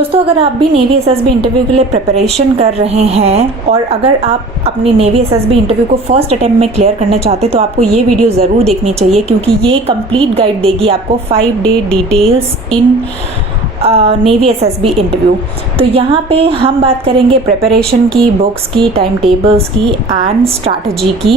दोस्तों, अगर आप भी नेवी एसएसबी इंटरव्यू के लिए प्रिपरेशन कर रहे हैं और अगर आप अपनी नेवी एसएसबी इंटरव्यू को फर्स्ट अटेम्प्ट में क्लियर करना चाहते हैं तो आपको ये वीडियो ज़रूर देखनी चाहिए, क्योंकि ये कंप्लीट गाइड देगी आपको 5 day details in navy SSB interview. तो यहाँ पे हम बात करेंगे प्रिपरेशन की, बुक्स की, टाइम टेबल्स की एंड स्ट्रैटेजी की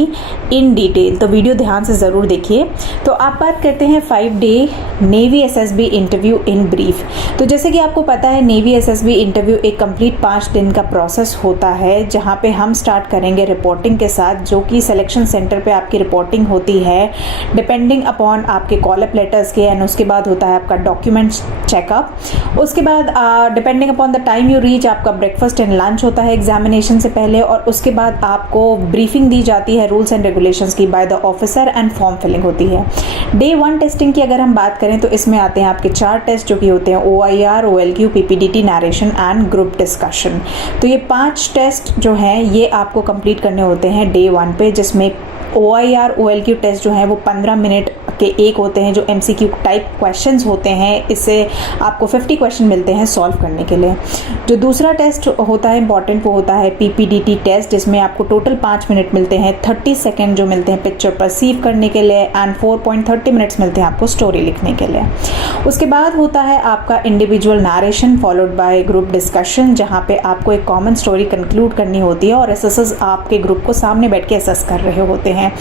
इन डिटेल। तो वीडियो ध्यान से ज़रूर देखिए। तो आप बात करते हैं 5 day navy SSB interview in brief. तो जैसे कि आपको पता है, नेवी एसएसबी इंटरव्यू एक कंप्लीट 5 दिन का प्रोसेस होता है, जहाँ पे हम स्टार्ट करेंगे रिपोर्टिंग के साथ, जो कि सिलेक्शन सेंटर पे आपकी रिपोर्टिंग होती है डिपेंडिंग अपॉन आपके कॉल अप लेटर्स के, एंड उसके बाद होता है आपका डॉक्यूमेंट्स चेकअप। उसके बाद depending upon the time you reach आपका ब्रेकफास्ट एंड लंच होता है एग्जामिनेशन से पहले, और उसके बाद आपको ब्रीफिंग दी जाती है रूल्स एंड रेगुलेशंस की by the officer and form filling होती है। डे 1 टेस्टिंग की अगर हम बात करें तो इसमें आते हैं आपके 4 टेस्ट, जो कि होते हैं OIR, OLQ, PPDT, narration and group discussion. तो ये 5 टेस्ट जो हैं ये आपको कंप्लीट करने होते हैं डे 1 पे, जिसमें OIR, OLQ टेस्ट जो है वो 15 मिनट के एक होते हैं, जो MCQ टाइप क्वेश्चंस होते हैं। इससे आपको 50 क्वेश्चन मिलते हैं सॉल्व करने के लिए। जो दूसरा टेस्ट होता है इंपॉर्टेंट, वो होता है PPDT टेस्ट, जिसमें आपको टोटल 5 मिनट मिलते हैं, 30 सेकेंड जो मिलते हैं पिक्चर परसीव करने के लिए, एंड 4.30 मिनट्स मिलते हैं आपको स्टोरी लिखने के लिए। उसके बाद होता है आपका individual narration followed by group discussion, जहाँ पे आपको एक कॉमन स्टोरी कंक्लूड करनी होती है और एसएसएस आपके ग्रुप को सामने बैठ के एसेस कर रहे होते हैं।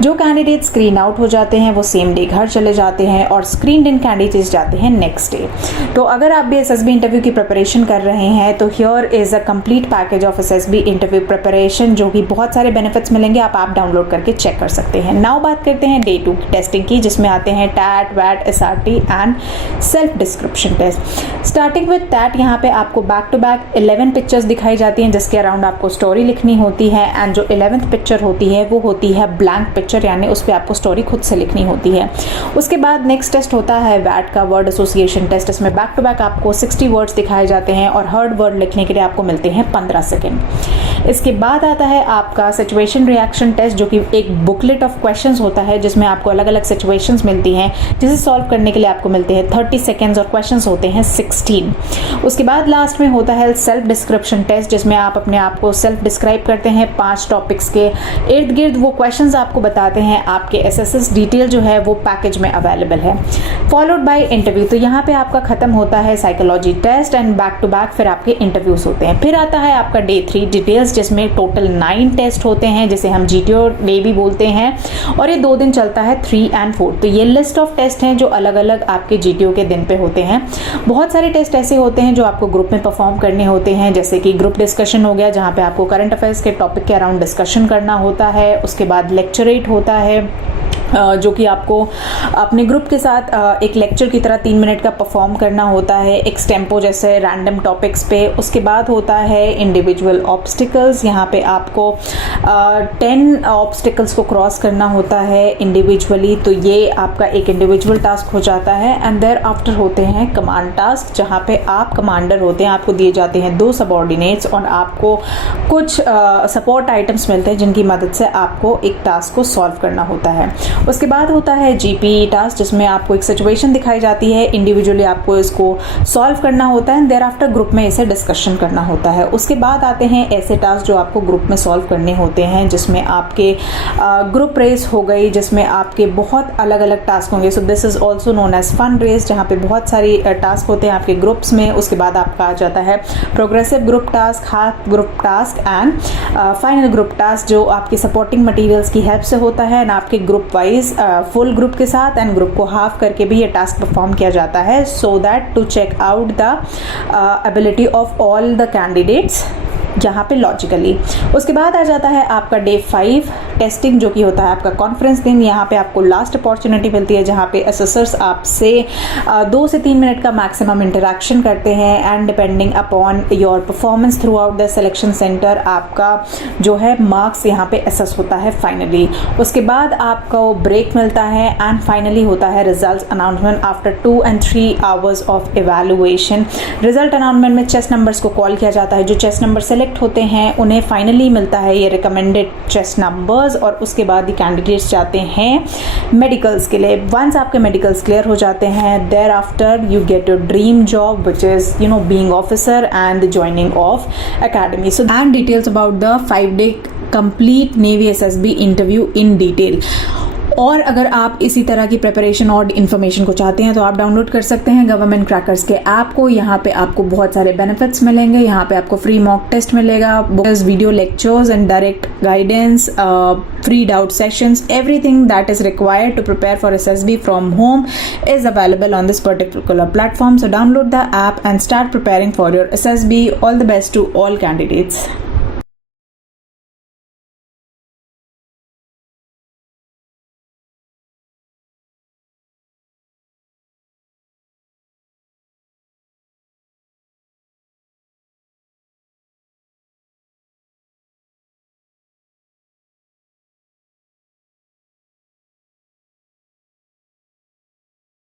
जो कैंडिडेट स्क्रीन आउट हो जाते हैं वो सेम डे घर चले जाते हैं, और स्क्रीन इन कैंडिडेट्स जाते हैं नेक्स्ट डे। तो अगर आप भी एसएसबी इंटरव्यू की प्रिपरेशन कर रहे हैं तो here is a complete package of SSB interview preparation, जो कि बहुत सारे बेनिफिट्स मिलेंगे, आप डाउनलोड करके चेक कर सकते हैं। नाउ बात करते हैं डे 2 की टेस्टिंग की, जिसमें आते हैं टैट, वैट, SRT and self description test. Starting with TAT, यहाँ पे आपको बैक टू बैक 11 पिक्चर्स दिखाई जाती हैं, जिसके अराउंड आपको स्टोरी लिखनी होती है, एंड जो 11th पिक्चर होती है वो होती है ब्लैंक पिक्चर, यानी उस पर आपको स्टोरी खुद से लिखनी होती है। उसके बाद नेक्स्ट टेस्ट होता है वैट का वर्ड एसोसिएशन टेस्ट। इसमें बैक टू बैक आपको 60 वर्ड्स दिखाए जाते हैं और हर वर्ड लिखने के लिए आपको मिलते हैं 15 सेकेंड। इसके बाद आता है आपका सिचुएशन रिएक्शन टेस्ट, जो कि एक बुकलेट ऑफ क्वेश्चंस होता है, जिसमें आपको अलग अलग सिचुएशंस मिलती हैं, जिसे सॉल्व करने के लिए आपको मिलते हैं 30 सेकेंड्स और क्वेश्चंस होते हैं 16। उसके बाद लास्ट में होता है सेल्फ डिस्क्रिप्शन टेस्ट, जिसमें आप अपने आप को सेल्फ डिस्क्राइब करते हैं 5 टॉपिक्स के इर्द गिर्द। वो क्वेश्चंस आपको बताते हैं, आपके एसएसएस डिटेल जो है वो पैकेज में अवेलेबल है। Followed by interview. तो यहाँ पे आपका खत्म होता है psychology test, and back to back फिर आपके इंटरव्यूज होते हैं। फिर आता है आपका डे 3 डिटेल्स, जिसमें टोटल 9 टेस्ट होते हैं, जिसे हम GTO डे भी बोलते हैं, और ये 2 दिन चलता है, 3 एंड 4। तो ये लिस्ट ऑफ टेस्ट हैं जो अलग अलग आपके GTO के दिन पे होते हैं। बहुत सारे टेस्ट ऐसे होते हैं जो आपको ग्रुप में परफॉर्म करने होते हैं, जैसे कि ग्रुप डिस्कशन हो गया, जहाँ पे आपको करंट अफेयर्स के टॉपिक के अराउंड डिस्कशन करना होता है। उसके बाद लेक्चरेट होता है, जो कि आपको अपने ग्रुप के साथ एक लेक्चर की तरह 3 मिनट का परफॉर्म करना होता है, एक्सटेम्पो जैसे रैंडम टॉपिक्स पे। उसके बाद होता है इंडिविजुअल ऑब्स्टिकल्स, यहाँ पे आपको 10 ऑब्स्टिकल्स को क्रॉस करना होता है इंडिविजुअली। तो ये आपका एक इंडिविजुअल टास्क हो जाता है। एंड देयर आफ्टर होते हैं कमांड टास्क, जहाँ पे आप कमांडर होते हैं, आपको दिए जाते हैं 2 सबऑर्डिनेट्स और आपको कुछ सपोर्ट आइटम्स मिलते हैं, जिनकी मदद से आपको एक टास्क को सॉल्व करना होता है। उसके बाद होता है GPE टास्क, जिसमें आपको एक सिचुएशन दिखाई जाती है, इंडिविजुअली आपको इसको सॉल्व करना होता है, देयर आफ्टर ग्रुप में इसे डिस्कशन करना होता है। उसके बाद आते हैं ऐसे टास्क जो आपको ग्रुप में सॉल्व करने होते हैं, जिसमें आपके ग्रुप रेस हो गई, जिसमें आपके बहुत अलग अलग टास्क होंगे। So this is also known as fun race, जहाँ पे बहुत सारी टास्क होते हैं आपके ग्रुप्स में। उसके बाद आपका आ जाता है progressive group task, half group task and final group task, जो आपकी सपोर्टिंग मटीरियल्स की हेल्प से होता है, एंड आपके ग्रुप वाइज फुल ग्रुप के साथ एंड ग्रुप को हाफ करके भी ये टास्क परफॉर्म किया जाता है, so that to check out the ability of all the candidates यहाँ पे लॉजिकली। उसके बाद आ जाता है आपका डे 5 टेस्टिंग, जो कि होता है आपका कॉन्फ्रेंस दिन। यहाँ पे आपको लास्ट अपॉर्चुनिटी मिलती है, जहाँ पे असेसर्स आपसे 2 से 3 मिनट का मैक्सिमम इंटरेक्शन करते हैं, and depending upon your performance through out the selection centre आपका जो है मार्क्स यहाँ पे असेस होता है फाइनली। उसके बाद आपको ब्रेक मिलता है, एंड फाइनली होता है result announcement after 2 and 3 hours of evaluation. Result announcement में चेस्ट नंबर्स को कॉल किया जाता है। जो चेस्ट नंबर सेलेक्ट सिलेक्ट होते हैं उन्हें फाइनली मिलता है ये रिकमेंडेड टेस्ट नंबर्स और उसके बाद ये कैंडिडेट्स जाते हैं मेडिकल्स के लिए। वंस आपके मेडिकल्स क्लियर हो जाते हैं, there after you get your dream job which is being officer and the joining of academy. So and details about the 5-day complete navy SSB interview in detail. और अगर आप इसी तरह की प्रिपरेशन और इन्फॉर्मेशन को चाहते हैं तो आप डाउनलोड कर सकते हैं गवर्नमेंट क्रैकर्स के ऐप को। यहाँ पे आपको बहुत सारे बेनिफिट्स मिलेंगे। यहाँ पे आपको फ्री मॉक टेस्ट मिलेगा, video lectures and direct guidance, free doubt sessions, everything that is required to prepare for SSB from home is available on this particular platform. So download the app and start preparing for your SSB. All the best to all candidates.